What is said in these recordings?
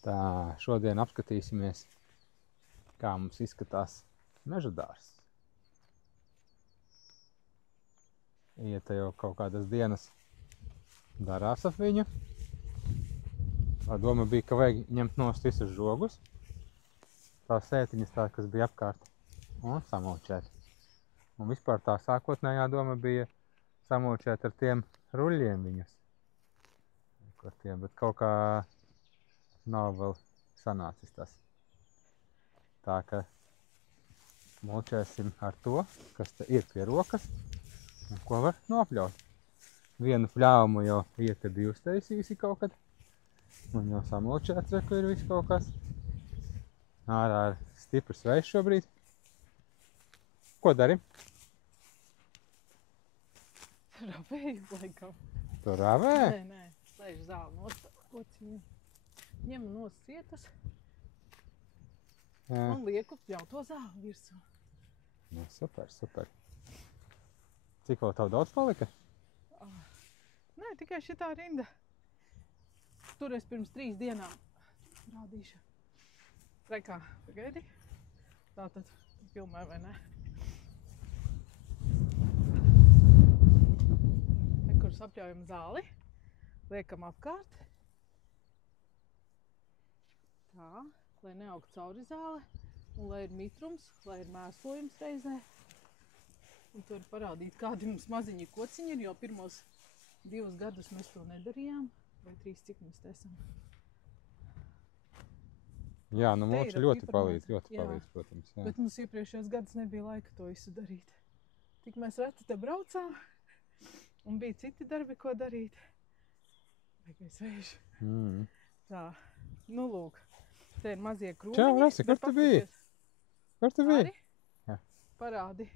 Tā, šodien apskatīsimies, kā mums izskatās meža dārzs. Ieta jau kaut kādas dienas darās ap viņu. Tā doma bija, ka vajag ņemt nost visus žogus. Tās sētiņas tā, kas bija apkārt, un samulčēt. Un vispār tā sākotnējā doma bija samulčēt ar tiem ruļļiem viņus. Bet kaut kā nav vēl sanācis tas. Tā ka mulčēsim ar to, kas te ir pie rokas un ko var nopļaut. Vienu pļāvumu jau Ieta bija uztaisījusi kaut kad. Un jau samulčēts, reku ir viss kaut kas. Ārā ir stiprs vējš šobrīd. Ko dari? Ravēju, laikam. Tu ravē? Nē, slēžu zāli nost kociņu. Ņemu nost cietas un lieku pļauto zāli virsū. Nu, super, super. Cik vēl tev daudz palika? Nē, tikai šitā rinda. Tur es pirms 3 dienām rādīšu. Rekā, pagaidi. Tātad, filmē vai ne? Te, kur sapļaujam zāli, liekam apkārt. Tā, lai neaug cauri zāle, un lai ir mitrums, lai ir mēslojums reizē. Un tur parādīt, kādi mums maziņi kociņi ir, jo pirmos 2 gadus mēs to nedarījām. Vai 3, cik mēs te esam. Jā, nu mulča ļoti palīdz, protams. Jā. Bet mums iepriekšējos gadus nebija laika to visu darīt. Tik mēs reti te braucām, un bija citi darbi, ko darīt. Beigais vējš. Tā, nu lūk, te ir mazie krūmiņi. Čau, Rasi, kur tu biji? Kur tu biji? Jā. Parādi,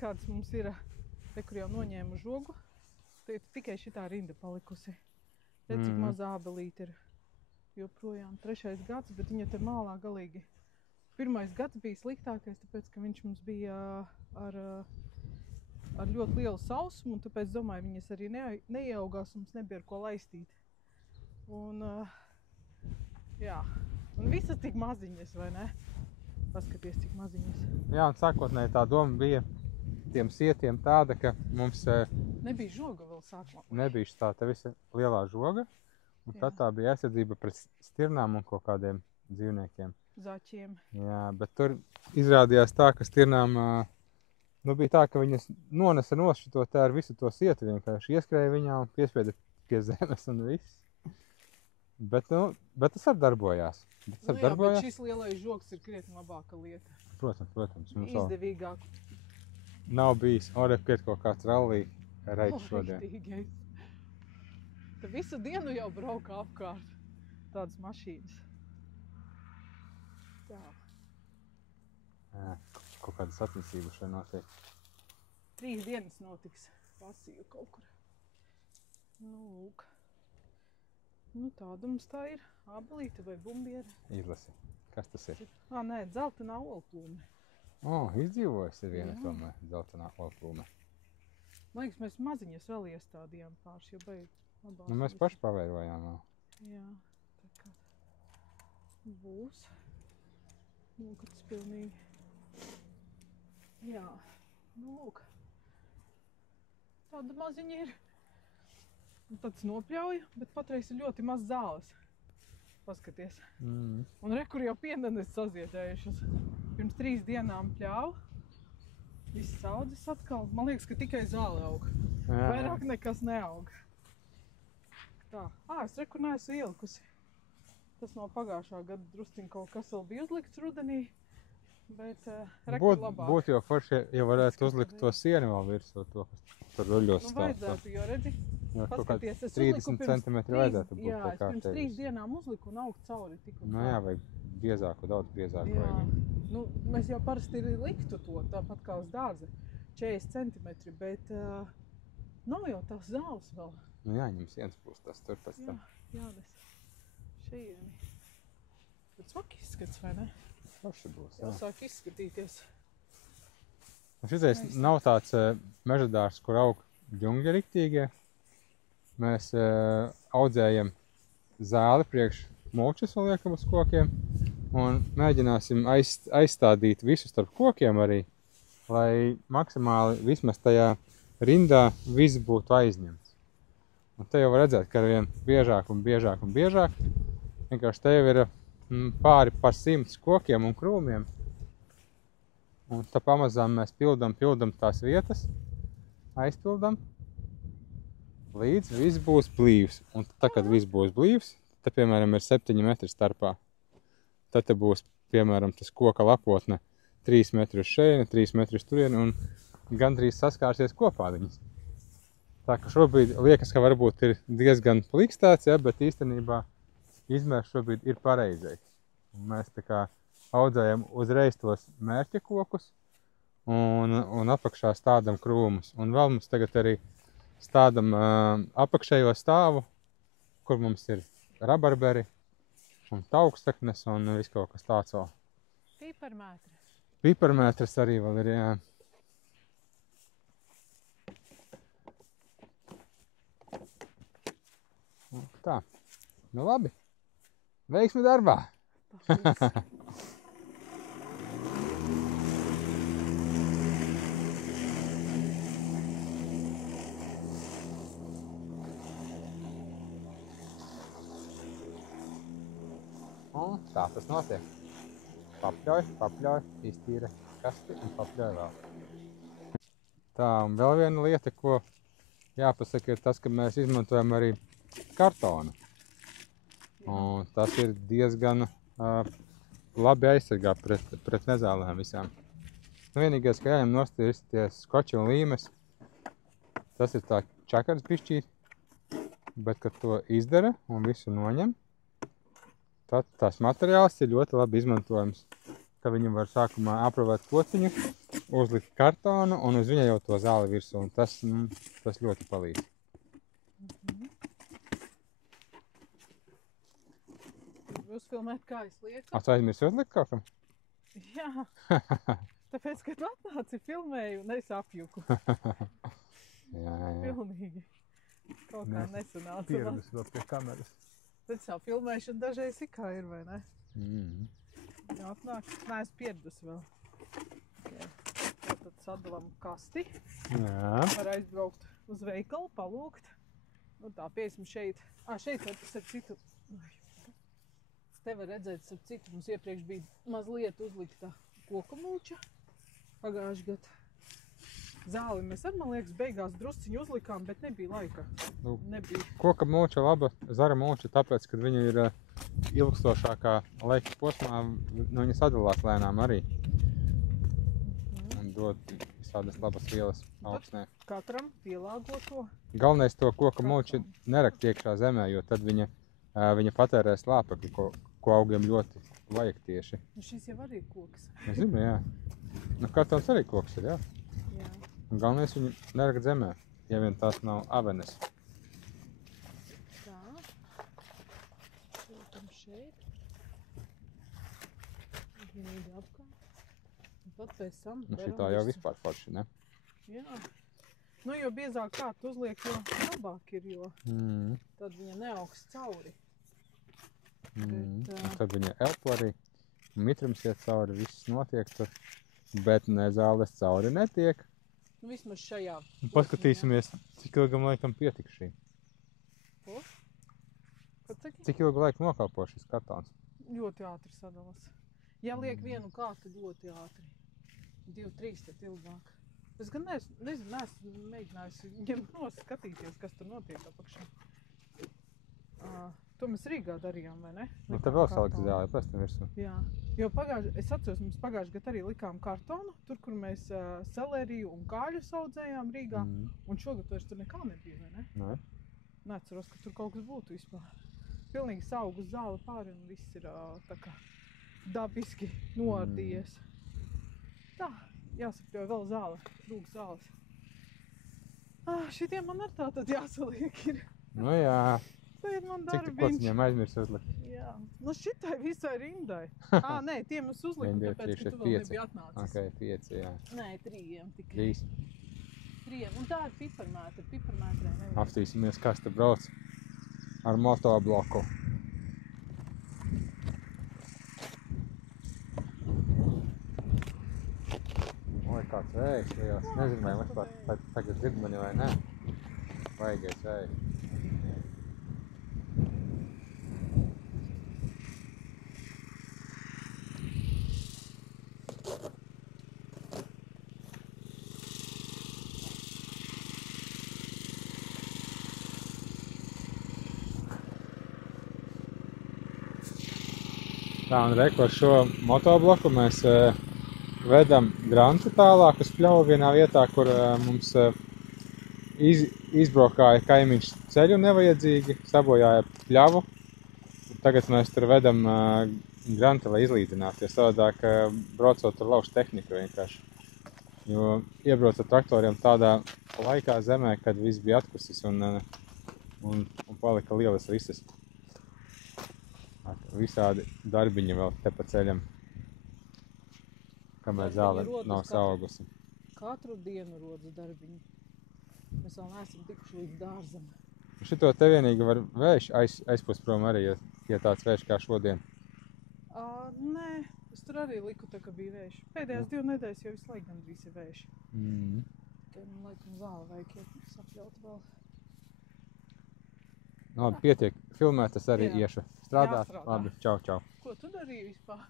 kāds mums ir, te, kur jau noņēmu žogu. Te ir tikai šitā rinda palikusi. Redz, cik maz ābelīte ir joprojām 3. gads, bet viņa te mālā galīgi. 1. gads bija sliktākais, tāpēc, ka viņš mums bija ar ļoti lielu sausumu, un tāpēc, domāju, viņas arī neieaugās, un mums nebija ar ko laistīt. Un, jā, un visas tik maziņas, vai ne? Paskaties, cik maziņas. Jā, un sākotnēji tā doma bija tiem sietiem tāda, ka mums nebija žoga vēl sākumā. Nebija tā visa lielā žoga, un tad tā bija aizsardzība pret stirnām un kaut kādiem dzīvniekiem. Zaķiem. Jā, bet tur izrādījās tā, ka stirnām, nu bija tā, ka viņas nonesa nost šito te ar visu to sietu, vienkārši ieskrēja viņā un piespieda pie zemes un viss. Bet, nu, bet tas arī darbojās. Jā, bet šis lielais žogs ir krietni labāka lieta. Protams. Izdevīgāk. Nav bijis Orepiet kaut kāds rallī reids šodien. Riktīgais. Te visu dienu jau brauka apkārt tādas mašīnas. Tā. Jā, kaut kāda sacensība šeit notiek. 3 dienas notiks. Pasīju kaut kur. Nu, lūk. Nu, tāda mums tā ir. Ābelīte vai bumbiere. Izlasi. Kas tas ir? Nē, dzeltenā olplūme. Izdzīvojas ir viena tomēr dzeltenā olplūme. Man liekas, mēs maziņas vēl iestādījām pāris, jo beig labās. Nu, mēs paši pavērojām vēl. Jā, tā kā būs. Nokrits pilnīgi. Jā, nu lūk. Tāda maziņa ir. Un tāds nopļauju, bet patreiz ir ļoti maz zāles. Paskaties. Un re, kur jau pienenes saziedējušas. Pirms 3 dienām pļāvu. Viss audzis atkal. Man liekas, ka tikai zāle aug. Vairāk nekas neaug. Tā. Es re, kur neesmu ielikusi. Tas no pagājušā gada drusciņ kaut kas vēl bija uzlikts rudenī. Bet re, kur labāk. Būtu jau forši, ja varētu uzlikt to sienu vēl virsū, to, kas tur ruļos stāv. Nu, vajadzētu, jo redzi. Paskaties, es 30 centimetri vajadzētu būt. Jā, es pirms 3 dienām uzliku un augt cauri. Nu jā, vajag biezāku, daudz biezāku vajag. Nu, mēs jau parasti liktu to, tāpat kā uz dārza, 40 centimetri, bet nav jau tās zāles vēl. Nu jāņem sienas pūst tas tur pēc tam. Jānes šeieni. Bet smaki izskats, vai ne? Forši būs, jā. Jau sāk izskatīties. Šitais nav tāds meža dārzs, kur aug ģungļi riktīgie. Mēs audzējam zāli priekš mulčus vēl liekam uz kokiem. Un mēģināsim aizstādīt visu starp kokiem arī, lai maksimāli vismaz tajā rindā viss būtu aizņemts. Un te jau var redzēt, ka arvien biežāk un biežāk un biežāk. Vienkārši te jau ir pāri par 100 kokiem un krūmiem. Un tā pamazām mēs pildam tās vietas, aizpildam, līdz viss būs blīvs. Un tad, kad viss būs blīvs, te, piemēram, ir 7 metri starpā. Tad te būs, piemēram, tas koka lapotne 3 metri uz šeini, 3 metri uz turieni un gandrīz saskārsies kopā viņas. Tā ka šobrīd liekas, ka varbūt ir diezgan plikstēts, ja, bet īstenībā izmērs šobrīd ir pareizais. Un mēs tā kā audzējam uzreiz tos mērķa kokus un apakšā stādam krūmus. Un vēl mums tagad arī stādam apakšējo stāvu, kur mums ir rabarberi un taukstaknes un viss kaut kas tāds vēl. Piparmētras. Piparmētras arī vēl ir, jā. Tā, nu labi. Veiksmi darbā! Un tā tas notiek. Papļauj, iztīra kasti un papļauj vēl. Tā, un vēl viena lieta, ko jāpasaka, ir tas, ka mēs izmantojam arī kartonu. Un tas ir diezgan labi aizsargā pret nezālēm visām. Vienīgais, ka jāņem nost ir tie skoči un līmes. Tas ir tā čakars bišķīt, bet, kad to izdara un visu noņem, tad tās materiāls ir ļoti labi izmantojams. Ka viņam var sākumā apravēt kociņu, uzlikt kartonu un uz viņa jau to zāli virsū. Un tas ļoti palīdz. Uzfilmēt, kā es lieku. Tu aizmirsi uzlikt kaut kam? Jā. Tāpēc, kad atnāci filmēju, un es apjuku. Jā. Pilnīgi. Kaut kā nesanāca. Pieredus vēl pie kameras. Tad savu filmēšanu dažreiz ikā ir, vai ne? Jā, atnāk. Nē, es pieradusi vēl. Okay. Tad sadalām kasti. Jā. Var aizbraukt uz veikalu, palūgt. Nu tā, piesim šeit. Šeit var tas ar citu. Te var redzēt, ar citu mums iepriekš bija mazliet uzlikta koku mulča. Pagājuši gadu. Zāli mēs ar, man liekas, beigās drusciņu uzlikām, bet nebija laika. Nebija. Koka mulča laba, zara mulča, tāpēc, kad viņa ir ilgstošākā laika posmā, viņa sadalās lēnām arī. Un dod visādas labas vielas augsnē. Katram pielāgo to. Galvenais to koka mulču nerakt iekšā zemē, jo tad viņa patērēs lāpekli, ko augiem ļoti vajag tieši. Šis jau arī ir koks. Es zinu, jā. Nu, kartons arī koks ir, jā. Un galvenais viņu nerakt zemē, ja vien tās nav avenes. Tā. Šūtam šeit. Vienīgi apkārt. Un pat pēc tam Nu, šitā jau vispār forši, ne? Jā. Nu, jo biezāk kārt uzliek, jo labāk ir, jo tad viņa neaugs cauri. Bet, tad viņa elpo arī, mitrums iet cauri, viss notiek tur, bet nezāles cauri netiek. Nu, vismaz šajā. Paskatīsimies, cik ilgam laikam pietika šī. Ko? Ko cik? Cik ilgu laiku nokalpo šis kartons? Ļoti ātri sadalas. Ja liek vienu kārtu, ļoti ātri. 2-3 tad ilgāk. Es gan nezinu, esmu mēģinājusi ņemt nost, skatīties, kas tur notiek apakšā. To mēs Rīgā darījām, vai ne? Nu, te vēl saliks zāli, pēc tam virsū. Jā, jo es atceros, mums pagājuši gadu arī likām kartonu, tur, kur mēs seleriju un kāļus audzējām Rīgā, un šogad vairs tur nekā nebija, vai ne? Nē. Neatceros, ka tur kaut kas būtu vispār. Pilnīgi saugu zāli pāri un viss ir tā kā dabiski noardījies. Tā, jāsapļauj vēl zāle, rūgas zāles. Šitiem man ar tā tad jāsaliek ir. Nu jā. Cik tu kociņiem aizmirsi uzlikt? Jā. Nu šitai visai rindai. Nē, tiem es uzliku, tāpēc, ka tu vēl nebija atnācis. Ok, 5, jā. Nē, 3 tikai. 3. Un tā ir piparmētra. Piparmētrē nevar. Apstīsimies, kas te brauc ar motobloku. vējš liels. Nezinu, vai vispār tagad dzird mani vai nē. Baigais vējš. Tā, un reku ar šo motobloku mēs vedam Grantu tālāk uz pļauju vienā vietā, kur mums izbraukāja kaimiņš ceļu nevajadzīgi, sabojāja pļavu. Tagad mēs tur vedam Grantu, lai izlīdzinātu, jo savādāk braucot tur lauž tehnika vienkārši. Jo iebrauc ar traktoriem tādā laikā zemē, kad viss bija atkusis un palika lielas risas. Visādi darbiņi vēl te pa ceļam, kamēr zāle nav saugusi. Katru dienu rodas darbiņi. Mēs vēl neesam tikuši līdz dārzam. Šito te vienīgi var vējš aizpūst prom arī, ja tāds vējš kā šodien. Nē, es tur arī liku tā, ka bija vējš. Pēdējās 2 nedēļas jau visu laiku gandrīz ir vējš. Tikai man laikam zāle vajag sapļaut vēl. Labi, pietiek. Filmēt es arī iešu strādāt. Jāstrādā. Labi, čau, čau. Ko tu darīji vispār?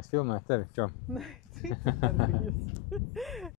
Es filmēju tevi, čau. Nē, citu darījies.